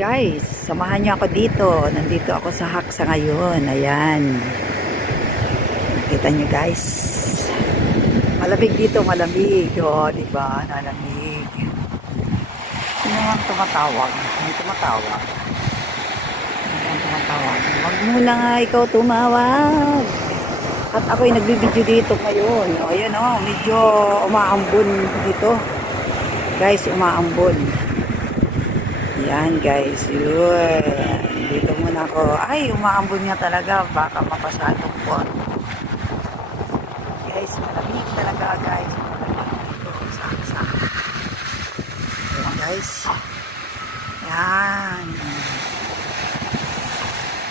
Guys, samahan niyo ako dito. Nandito ako sa Haksa ngayon. Ayan. Nakita niyo guys. Malamig dito, malamig. O, diba? Malamig. Sino ang tumatawag? May tumatawag. May tumatawag. Wag mo na nga ikaw tumawag. At ako'y nagbibideo dito ngayon. O, ayan o. Medyo umaambon dito. Guys, umaambon. Yan guys, yun. Dito muna ako. Ay, umaambon nga talaga. Baka mapasatong po. Guys, malamig talaga guys. Dito sa Haksa. Yan guys. Yan.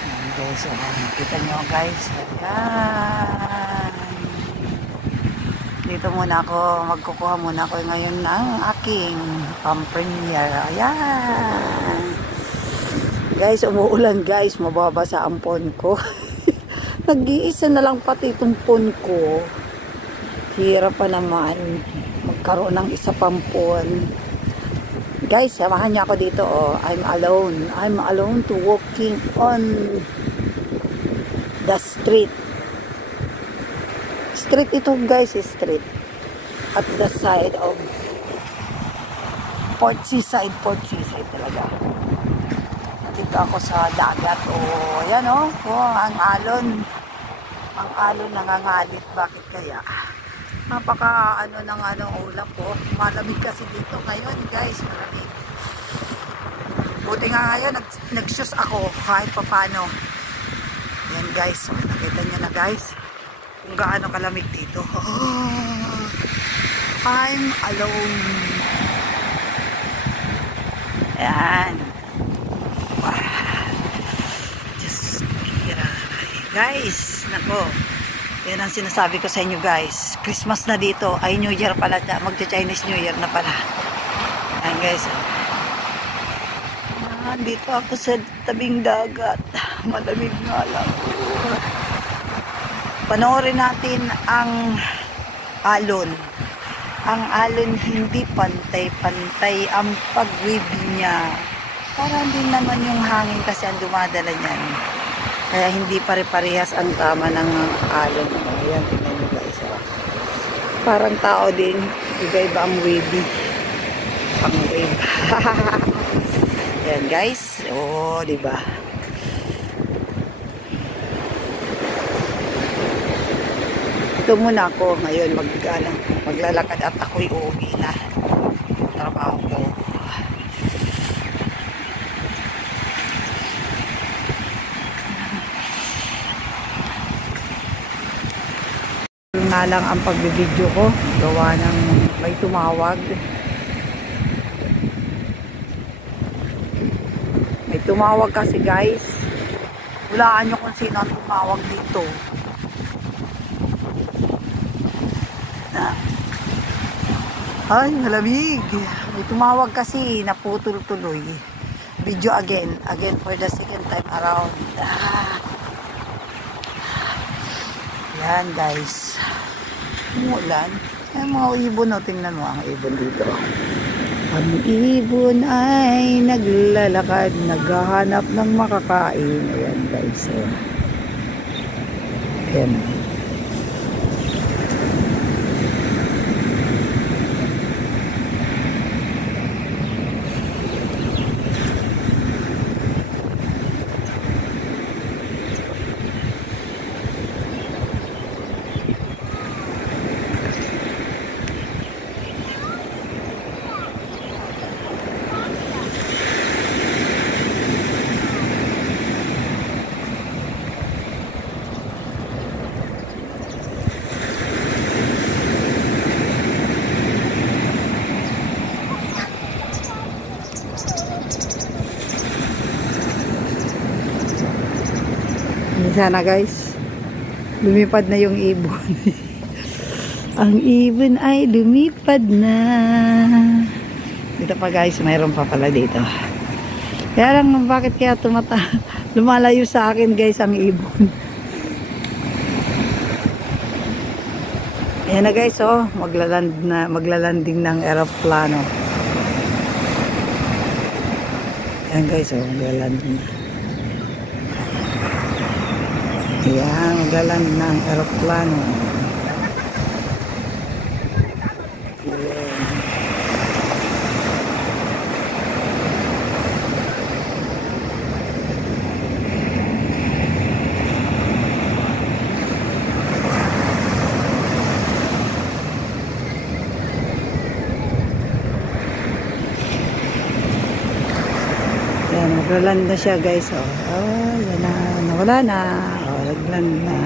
Yan guys. Nakita nyo guys. Yan. Dito muna ako, magkukuha muna ako ngayon ng aking pang-premiere. Ayan. Guys, umuulan guys. Mababasa ang phone ko. Nag-iisa na lang pati itong phone ko. Hirap pa naman magkaroon ng isa pang phone. Guys, samahan niyo ako dito. Oh. I'm alone. I'm alone to walking on the street. Street ito guys, street at the side of Port Seaside talaga. Dito ako sa dagat. Oh, ayan oh, ang alon nangangalit. Bakit kaya? Napaka ng ulap po. Malamig kasi dito ngayon guys, malamig. Buti nga ngayon nag-shoes ako kahit papano. Yan guys, nakita nyo na guys kung gaano kalamig dito. Oh, I'm alone. Ayan. Wow. Just guys, nako. Yan ang sinasabi ko sa inyo guys. Christmas na dito. Ay New Year pala. Magcha-Chinese New Year na pala. Ayan guys. Dito ako sa tabing dagat. Malamig nga lang. Panoorin natin ang alon. Ang alon hindi pantay-pantay ang pag-wave niya. Parang din naman yung hangin kasi ang dumadala niyan. Kaya hindi pare-parehas ang tama ng alon. Ayan, tingnan nyo guys. Parang tao din. Iba-iba ang wavy. Ang wave. Ayan guys. Oh, diba? Ito muna ako ngayon maglalakad at ako'y uuwi na trabaho ko. Na lang ang pagbibideo ko, gawa ng may tumawag. May tumawag kasi guys. Hulaan nyo kung sino ang tumawag dito. Ay, malamig. May tumawag kasi, naputol tuloy. Video again for the second time around. Yan guys. Umulan. Ay, mga ibon, no? Tingnan mo ang ibon dito. Ang ibon ay naglalakad, naghahanap ng makakain. Ayan guys. Ayan. Sana guys, lumipad na yung ibon. Ang ibon ay lumipad na. Dito pa guys, mayroon pa pala dito. Kaya lang, bakit kaya lumalayo sa akin guys ang ibon. Ayan na guys, oh, maglalanding ng eroplano. Ayan guys, oh, maglaland na. Ayan, maglaland na ang aeroplano. Ayan, maglaland na siya guys. Oh, yan na. Nawala na. Oh, nagland na.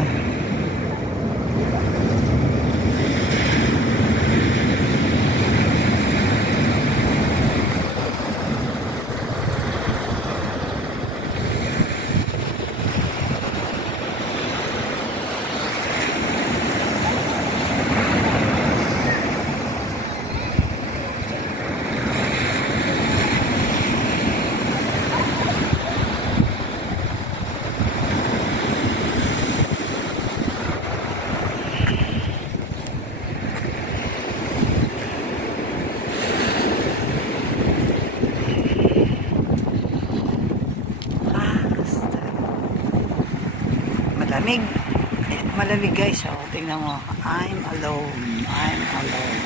Malamig. Malamig guys. Oh, tingnan mo. I'm alone. I'm alone.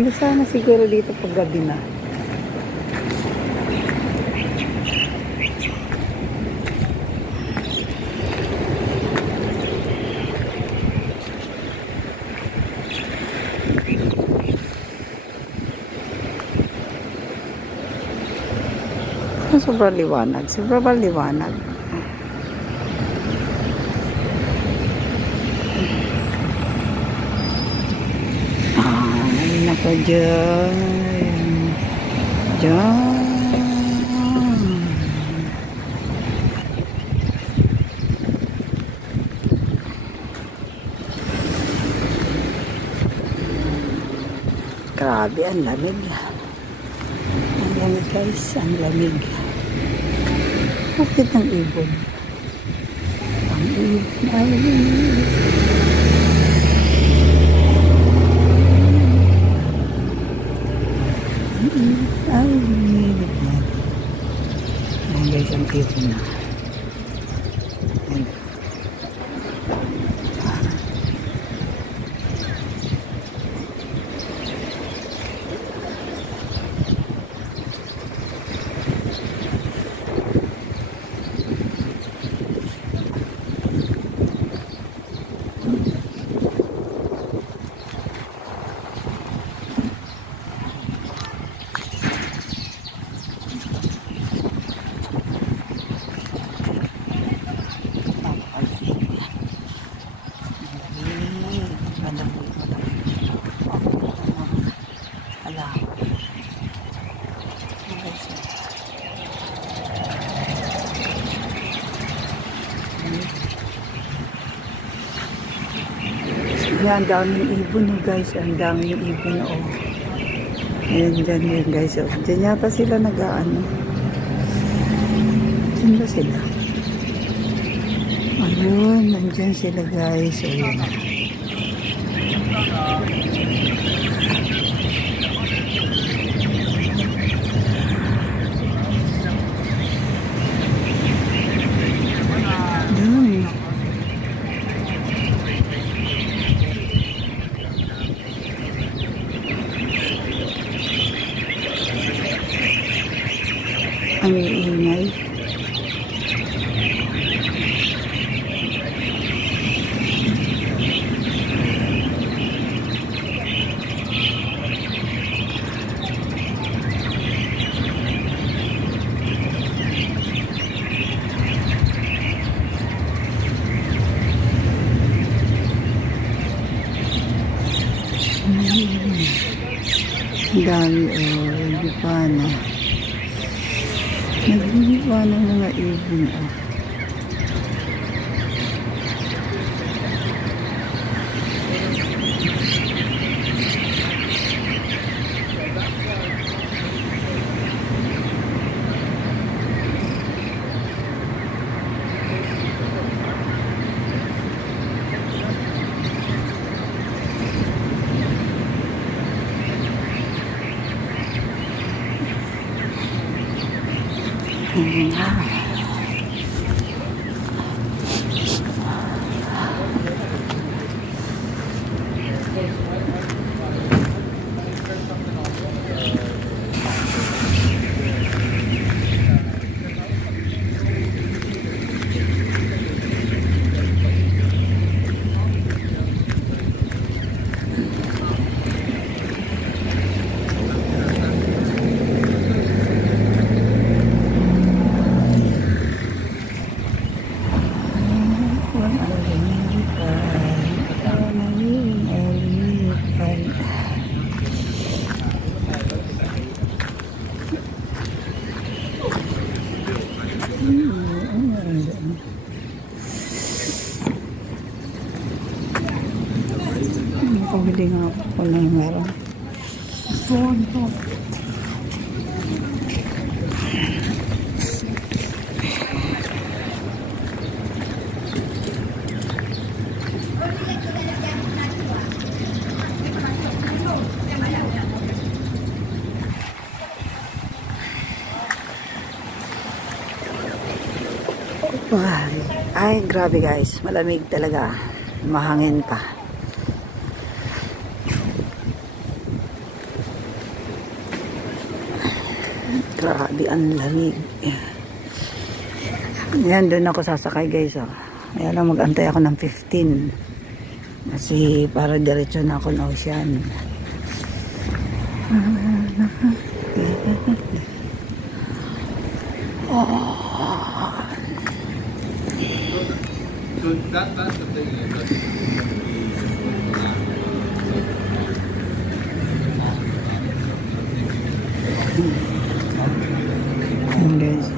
Hindi sana siguro dito pag gabi na. Sobrang liwanag. Sobrang liwanag. Ay, nako dyan. Dyan. Grabe, ang lamig. Ang lamig guys, ang lamig. Bakit ang ibon? Ang ibon ay ayan guys, ang ibon na. Ayan. Yan, ang daming ibon oh, guys. Ang daming ibon oh. Ayan dyan yun guys oh. Dyan yata sila nag-aano. Dyan ba sila? Ayun, nandyan sila guys. Ayan. Ang iingay. Ang dami oh, hindi pa na. Nagliliwa ng mga ibon oh. Pabili nga ako ng meron. Ay, grabe guys. Malamig talaga. Mahangin pa. Grabe, ang lamig. Yan, doon ako sasakay guys. Oh. Kaya lang mag-antay ako ng 15. Kasi para diretso na ako ng ocean. Oh. So that's the thing. Guys.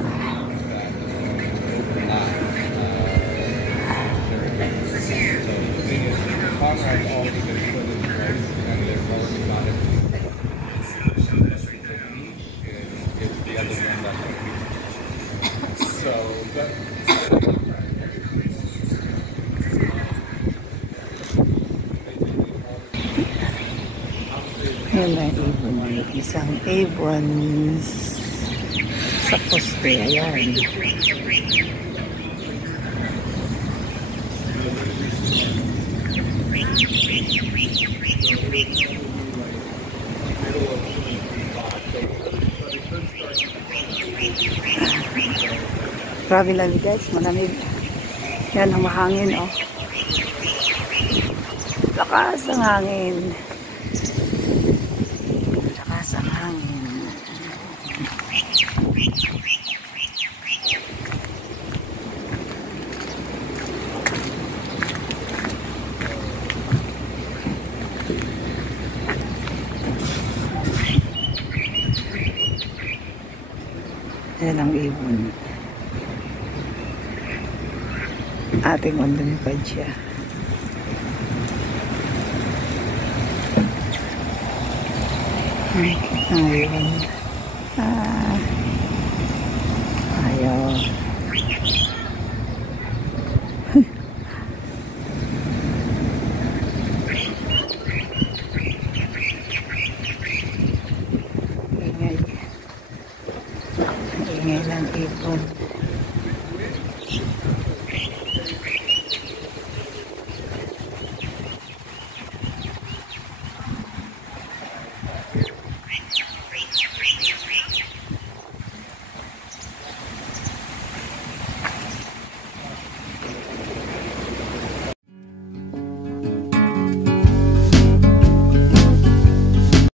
Yan na ibon. Isang ibon sa poste. Ayan. Grabe lang guys. Malamig. Yan ang mahangin oh. Lakas ang hangin. Lakas ang hangin. Yan ang ibon. Ating lumipad siya. Ay, ang ibon. Ayaw. Ingay. Ingay ng ibon.